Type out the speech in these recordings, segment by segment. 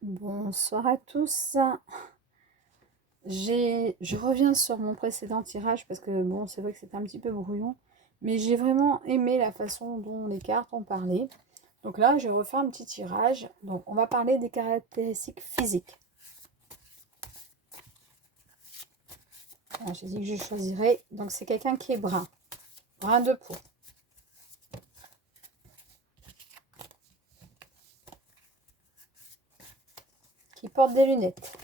Bonsoir à tous. Je reviens sur mon précédent tirage parce que bon, c'est vrai que c'était un petit peu brouillon, mais j'ai vraiment aimé la façon dont les cartes ont parlé. Donc là, je vais refaire un petit tirage. Donc, on va parler des caractéristiques physiques. J'ai dit que je choisirais. Donc, c'est quelqu'un qui est brun, brun de peau. Qui porte des lunettes.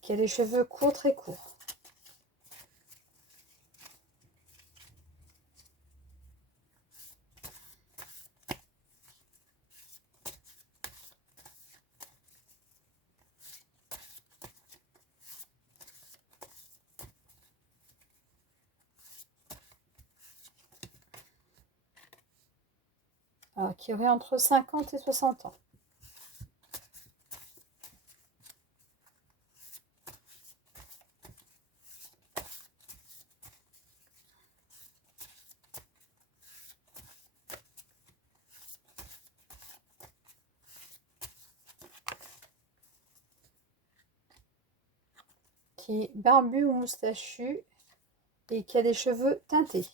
Qui a les cheveux courts, très courts. Alors, qui aurait entre 50 et 60 ans. Qui est barbu ou moustachu et qui a des cheveux teintés.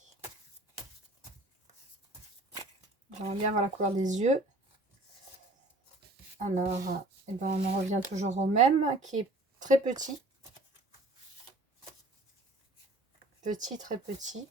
J'aimerais bien voir la couleur des yeux. Alors, eh ben, on en revient toujours au même, qui est très petit. Petit, très petit.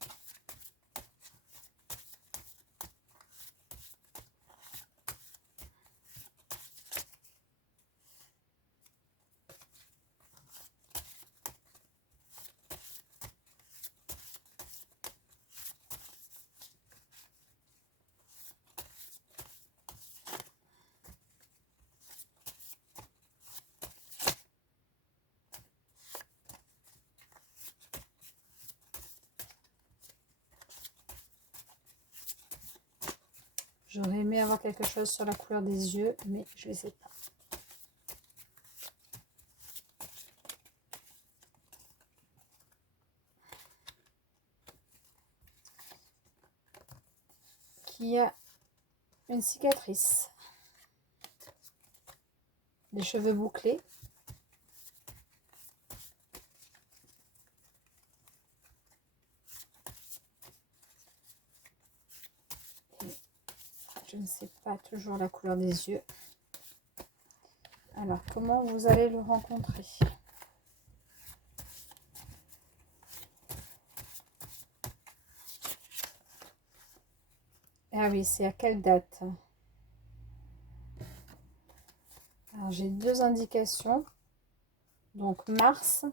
J'aurais aimé avoir quelque chose sur la couleur des yeux, mais je ne les ai pas. Qui a une cicatrice. Des cheveux bouclés. Et je ne sais pas toujours la couleur des yeux. Alors, comment vous allez le rencontrer? Ah oui, c'est à quelle date? Alors, j'ai deux indications. Donc, mars,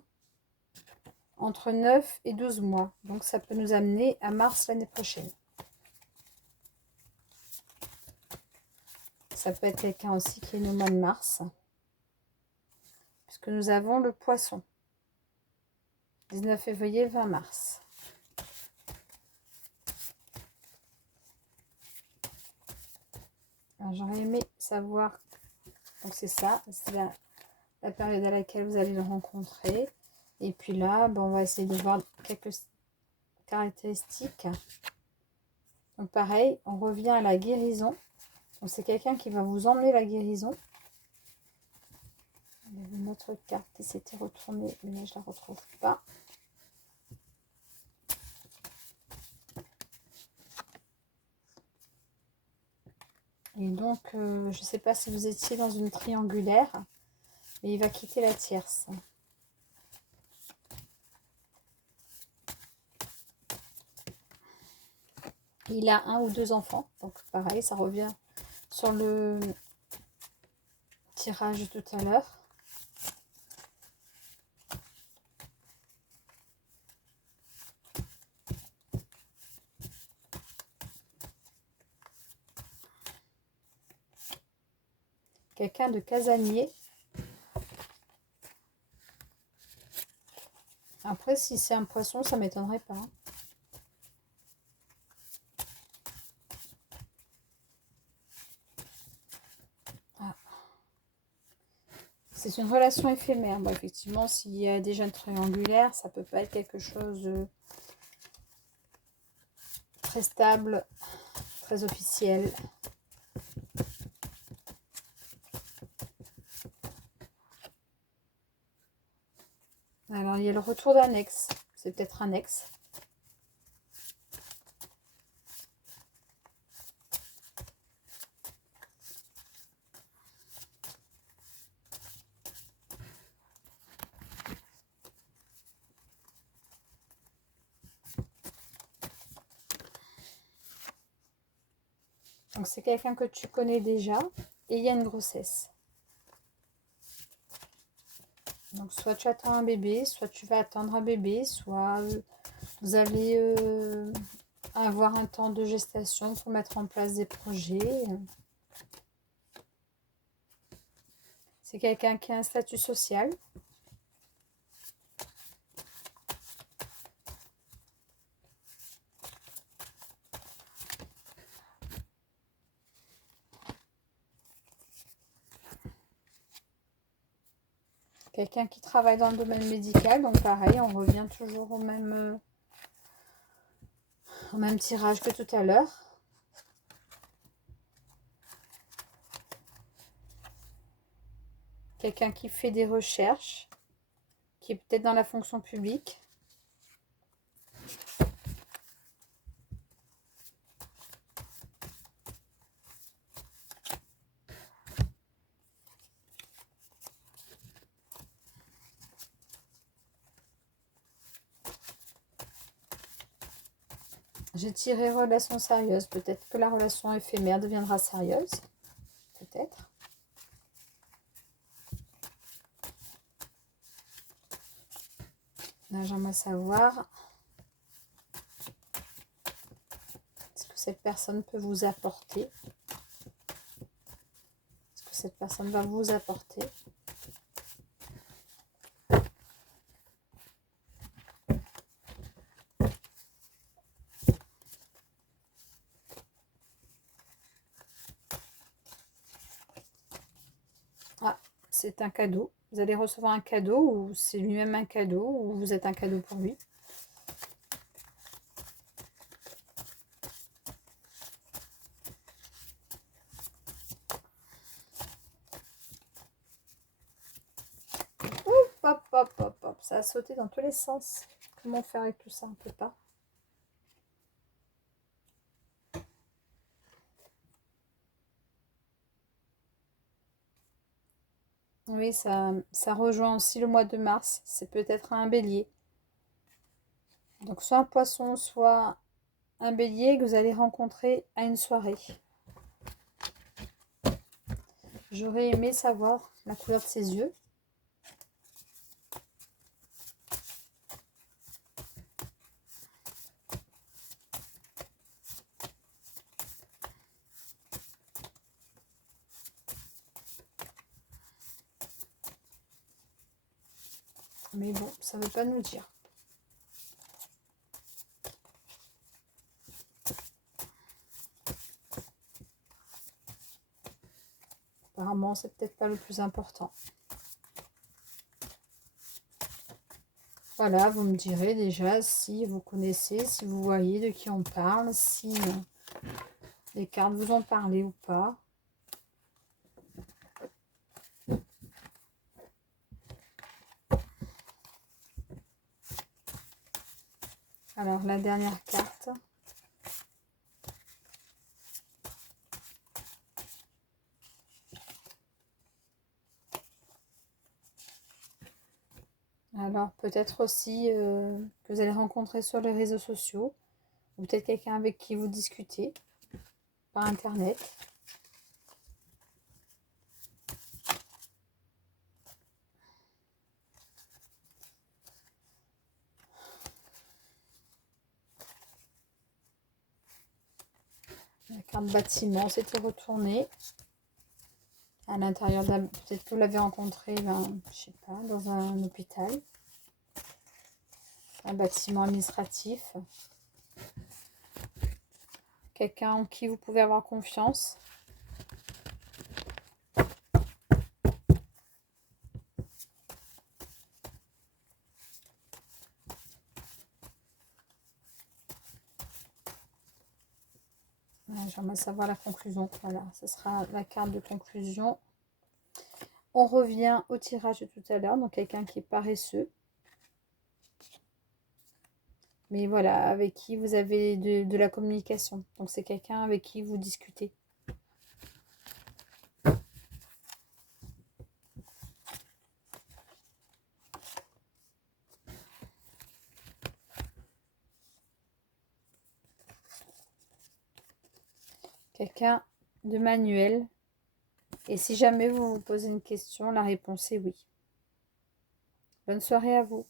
entre 9 et 12 mois. Donc, ça peut nous amener à mars l'année prochaine. Ça peut être quelqu'un aussi qui est né au mois de mars. Puisque nous avons le poisson. 19 février, 20 mars. J'aurais aimé savoir, donc c'est ça, c'est la période à laquelle vous allez le rencontrer. Et puis là, ben, on va essayer de voir quelques caractéristiques. Donc pareil, on revient à la guérison. Donc c'est quelqu'un qui va vous emmener la guérison. Il y avait une autre carte qui s'était retournée, mais là je ne la retrouve pas. Et donc, je ne sais pas si vous étiez dans une triangulaire, mais il va quitter la tierce. Il a un ou deux enfants, donc pareil, ça revient sur le tirage tout à l'heure. Quelqu'un de casanier. Après, si c'est un poisson, ça ne m'étonnerait pas. Ah. C'est une relation éphémère. Bon, effectivement, s'il y a déjà une triangulaire, ça peut pas être quelque chose de très stable, très officiel. Alors, il y a le retour d'un ex. C'est peut-être un ex. Donc, c'est quelqu'un que tu connais déjà et il y a une grossesse. Donc, soit tu attends un bébé, soit tu vas attendre un bébé, soit vous allez avoir un temps de gestation pour mettre en place des projets. C'est quelqu'un qui a un statut social. Quelqu'un qui travaille dans le domaine médical. Donc pareil, on revient toujours au même tirage que tout à l'heure. Quelqu'un qui fait des recherches, qui est peut-être dans la fonction publique. J'ai tiré relation sérieuse. Peut-être que la relation éphémère deviendra sérieuse. Peut-être. Là, j'aimerais savoir ce que cette personne peut vous apporter. Ce que cette personne va vous apporter. Ah, c'est un cadeau. Vous allez recevoir un cadeau ou c'est lui-même un cadeau ou vous êtes un cadeau pour lui. Hop, hop, hop, hop, hop. Ça a sauté dans tous les sens. Comment faire avec tout ça? On peut pas. Oui, ça rejoint aussi le mois de mars. C'est peut-être un bélier. Donc soit un poisson, soit un bélier que vous allez rencontrer à une soirée. J'aurais aimé savoir la couleur de ses yeux. Mais bon, ça ne veut pas nous dire. Apparemment, c'est peut-être pas le plus important. Voilà, vous me direz déjà si vous connaissez, si vous voyez de qui on parle, si les cartes vous ont parlé ou pas. Alors, la dernière carte. Alors, peut-être aussi que vous allez rencontrer sur les réseaux sociaux, ou peut-être quelqu'un avec qui vous discutez par Internet. La carte bâtiment s'était retournée. À l'intérieur, peut-être que vous l'avez rencontré, je sais pas, dans un hôpital. Un bâtiment administratif. Quelqu'un en qui vous pouvez avoir confiance. J'aimerais savoir la conclusion. Voilà, ce sera la carte de conclusion. On revient au tirage de tout à l'heure. Donc, quelqu'un qui est paresseux. Mais voilà, avec qui vous avez de la communication. Donc c'est quelqu'un avec qui vous discutez. Quelqu'un de manuel. Et si jamais vous vous posez une question, la réponse est oui. Bonne soirée à vous.